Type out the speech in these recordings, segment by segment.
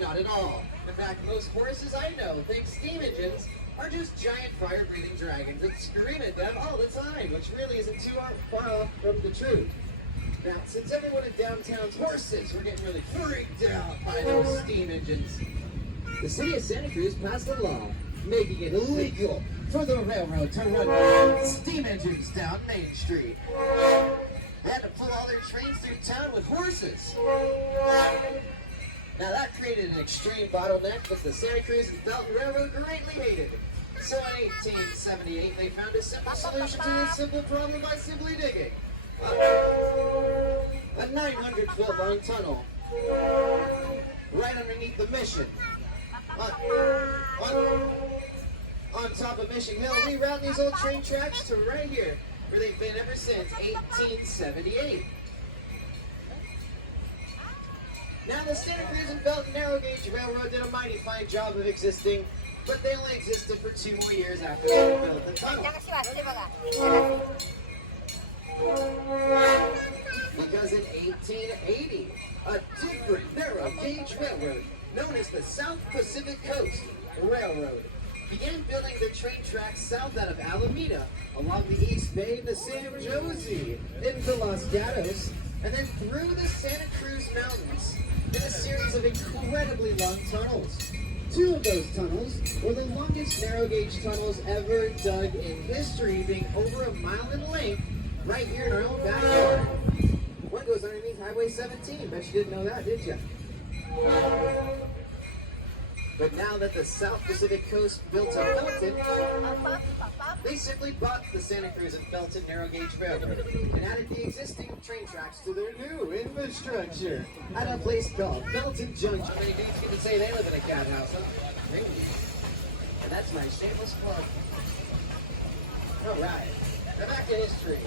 Not at all. In fact, most horses I know think steam engines are just giant fire-breathing dragons that scream at them all the time, which really isn't too far off from the truth. Now, since everyone in downtown's horses were getting really freaked out by those steam engines, the city of Santa Cruz passed a law making it illegal for the railroad to run steam engines down Main Street. They had to pull all their trains through town with horses. Now that created an extreme bottleneck that the Santa Cruz and Felton Railroad greatly hated. So in 1878, they found a simple solution to this simple problem by simply digging a 900-foot long tunnel right underneath the Mission. On top of Mission Hill, reroute these old train tracks to right here, where they've been ever since 1878. Now, the Santa Cruz and Felton Narrow Gauge Railroad did a mighty fine job of existing, but they only existed for 2 more years after they built the tunnel. Because in 1880, a different narrow gauge railroad, known as the South Pacific Coast Railroad, began building their train tracks south out of Alameda, along the East Bay to San Jose, into Los Gatos, and then through the Santa Cruz Mountains in a series of incredibly long tunnels. 2 of those tunnels were the longest narrow gauge tunnels ever dug in history, being over 1 mile in length right here in our own backyard. One goes underneath Highway 17. Bet you didn't know that, did you? But now that the South Pacific Coast built a Felton, they simply bought the Santa Cruz and Felton Narrow Gauge Railroad and added the existing train tracks to their new infrastructure at a place called Felton Junction. How many dudes get to say they live in a cat house, huh? Maybe. And that's my shameless plug. Alright, now back to history.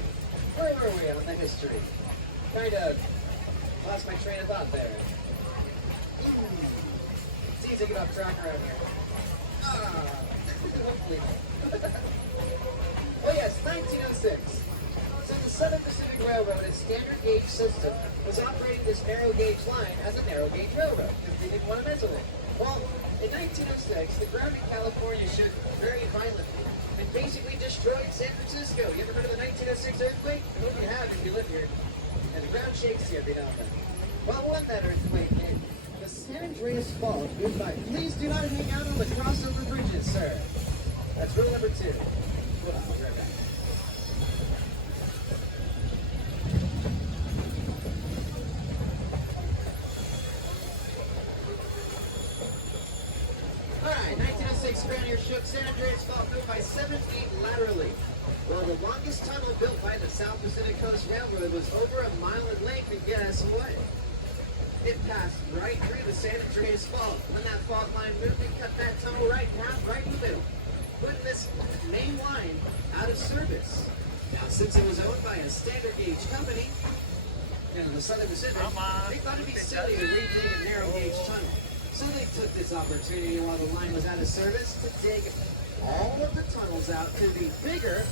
Where were we on the history? Kind of lost my train of thought there. It's easy to get off track around here. Hopefully. Oh yes, 1906. So the Southern Pacific Railroad, a standard gauge system, was operating this narrow gauge line as a narrow gauge railroad because they didn't want to mess with it. Well, in 1906, the ground in California shook very violently and basically destroyed San Francisco. You ever heard of the 1906 earthquake? I hope you have if you live here. And the ground shakes here every now and then. Well, when that earthquake hit, the San Andreas Fault, goodbye. Please do not hang out on the crossover bridges, sir. That's rule number 2. Well, I'll be right back. Alright, 1906 Spanier shook San Andreas Fault moved by 7 feet laterally. While the longest tunnel built by the South Pacific Coast Railroad was over 1 mile in length, and guess what? It passed right through the San Andreas Fault. When that fault line moved, it cut that tunnel right in the middle, putting this main line out of service. Now, since it was owned by a standard gauge company, the Southern Pacific, they thought it'd be silly to redig a narrow gauge tunnel. So they took this opportunity while the line was out of service to dig all of the tunnels out to be bigger.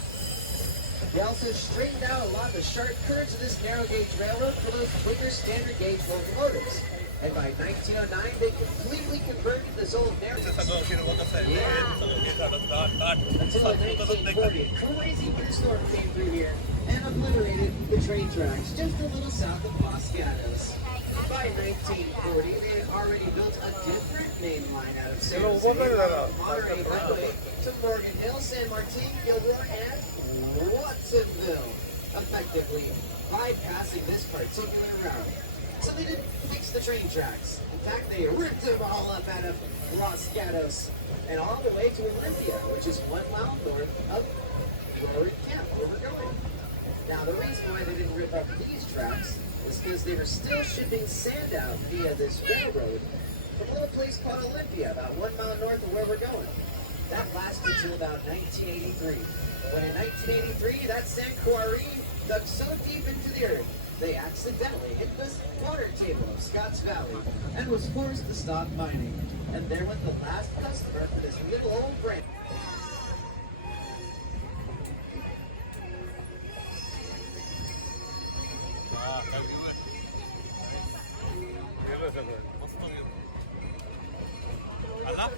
They also straightened out a lot of the sharp curves of this narrow gauge railroad for those bigger standard gauge locomotives. And by 1909, they completely converted this old narrow gauge. Until in 1940, a crazy new storm came through here and obliterated the train tracks just a little south of Los Gatos. By 1940, they had already built a different main line out of San Jose, Monterey Bay, to Morgan Hill, San Martin, Gilroy, and Watsonville, effectively bypassing this particular route. So they didn't fix the train tracks. In fact, they ripped them all up out of Los Gatos and all the way to Olympia, which is 1 mile north of Lower Camp, where we're going. Now, the reason why they didn't rip up these tracks is because they were still shipping sand out via this railroad from a little place called Olympia, about 1 mile north of where we're going. That lasted till about 1983. When in 1983, that sand quarry dug so deep into the earth, they accidentally hit the water table of Scotts Valley and was forced to stop mining. And there went the last customer for this little old branch. Allah